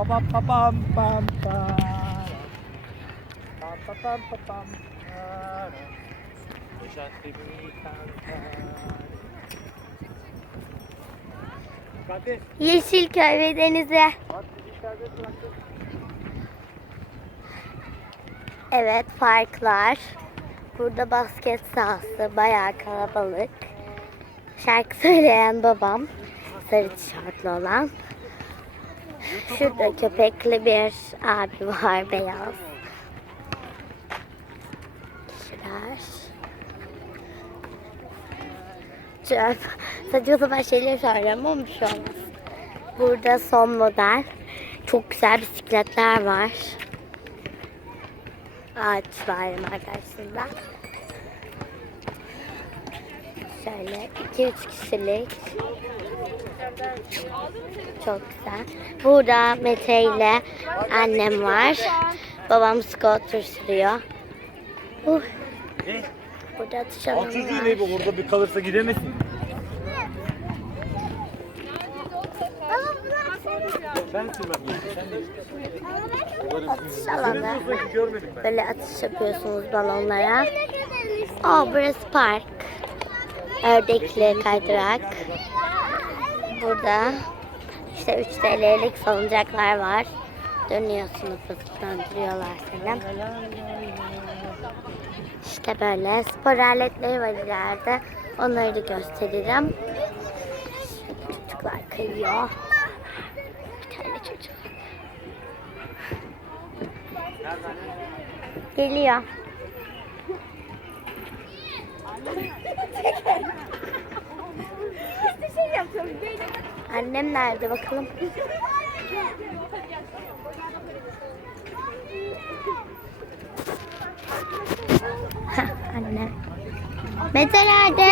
Pa pa pa pam pam pam. Pam pa pam pa pam. Yaşantımı Hadi. Yeşilköy ve denize. Evet parklar. Burada basket sahası bayağı kalabalık. Şarkı söyleyen babam. Sarı tişörtlü olan. Şurada köpekli bir abi var beyaz. Kişiler. Çöp. Saçma sapan şeyler söylüyorum ama bir şey. Burada son model. Çok güzel bisikletler var. Ağaç var karşısında. Şöyle 2-3 kişilik. Çok güzel. Burada Mete ile annem var. Babam scooter sürüyor. Uh, Ne? burada atış Al alanı çocuğu var. ne bu? Orada bir kalırsa gidemesin. Ben. Atış alanı. Böyle atış yapıyorsunuz balonlara. Aa burası park. Ördekli kaydırak. Burada işte 3 TL'lik salıncaklar var. Dönüyorsunuz, döndürüyorlar seni. İşte böyle spor aletleri var ileride. Onları da gösteririm. Şöyle çocuklar kayıyor. Bir tane çocuk. Geliyor. Annem nerede bakalım? Hah, annem. Mete nerede?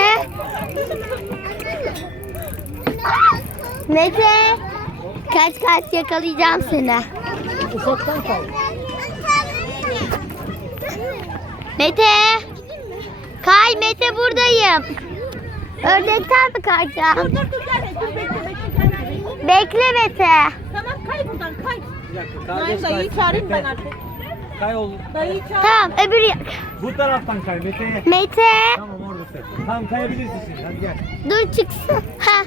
Mete. Kaç kaç yakalayacağım seni. Ufaktan kal. Mete. Kay Mete buradayım. Ördekten mi kayacağım? Dur dur gel. Dur bekle bekle gel. Bekle Mete. Tamam kay buradan kay. Bir dakika. Kardeş dayıyı kay. çağırayım ben Mete, artık. Kay oğlum. Dayıyı çağır. Tamam öbür ya- Bu taraftan kay Mete. Mete. Tamam oradasın. Tamam kayabilirsin şimdi. Hadi gel. Dur çıksın. Ha.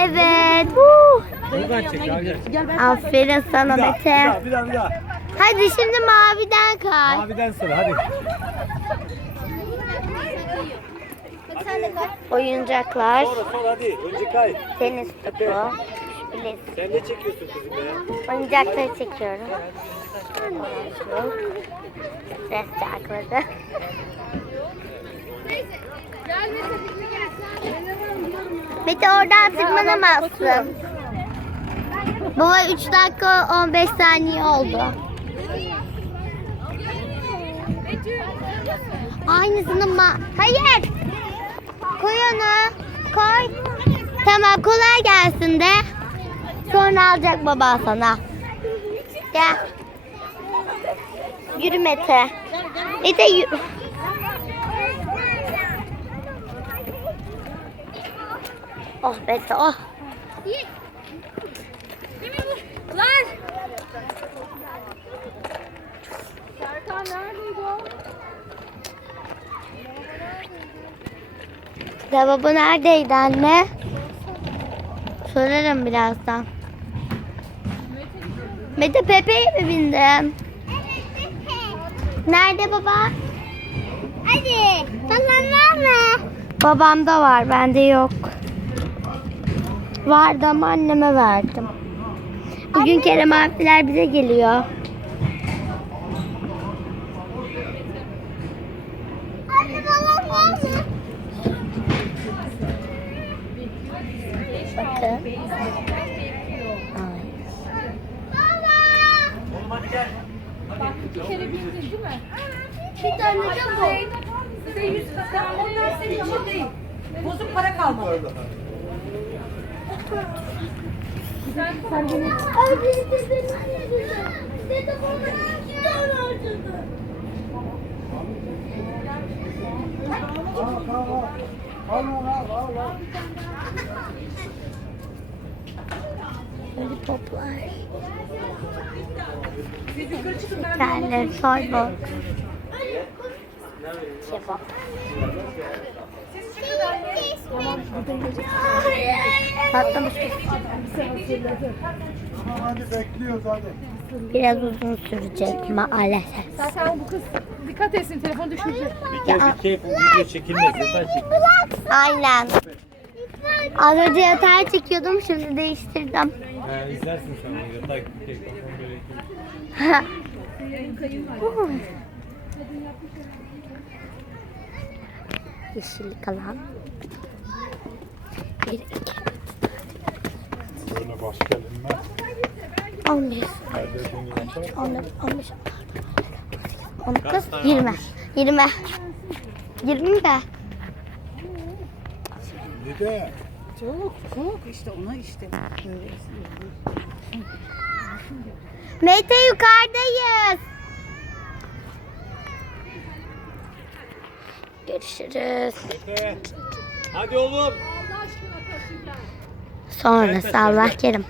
Evet. Woo. Buradan çek. Gel gel. Gel ben Aferin sana Bir daha, bir Mete. daha, bir daha, bir daha. Hadi şimdi maviden kay. Maviden sıra hadi. Oyuncaklar, Sonra sol hadi. Önce kay. tenis topu, bilezik. Sen ne çekiyorsun kızım ya? Oyuncakları çekiyorum. Stres çarkları. Mete oradan tırmanamazsın. Baba 3 dakika 15 saniye oldu. Aynısını ma... Hayır. Koy onu. Koy. Tamam kolay gelsin de. Sonra alacak baba sana. Gel. Yürü Mete. Mete yürü. Oh Mete oh. Lan. Lavabo neredeydi anne? Sorarım birazdan. Mete Pepe'ye mi bindin? Nerede baba? Hadi. Falan var mı? Babamda var, bende yok. Vardı ama anneme verdim. Bugün Kerem abiler bize geliyor. Anne falan var mı? Bakın. Ay. Oğlum hadi gel. Bak iki kere bindin değil mi? Bir tane de bu. Size yüz Tamam onlar senin için değil. Bozuk para kalmadı. Sen sen beni Ay beni tepeden anne Dede bana iki tane harcadı. Lollipoplar. Şekerler, soybol. Kebap. Patlamış bir Tamam hadi bekliyoruz hadi. Biraz uzun sürecek maalesef. Zaten bu kız dikkat etsin telefon düşürecek. Keyif video çekilmez. Yeter aynen. Az önce yatağı çekiyordum şimdi değiştirdim. Ha, izlersin sen onu. Yatak keyif. Kafam böyle Yeşillik alan. Bir, iki, Böyle baş gelinmez. on bir, Her dediğin gibi yapar. on dört, on beş, on dokuz, yirmi. Yirmi. Yirmi be. Bir de Çok çok işte ona işte. Mete yukarıdayız. Görüşürüz. Hadi oğlum. Sonrası Allah kerim.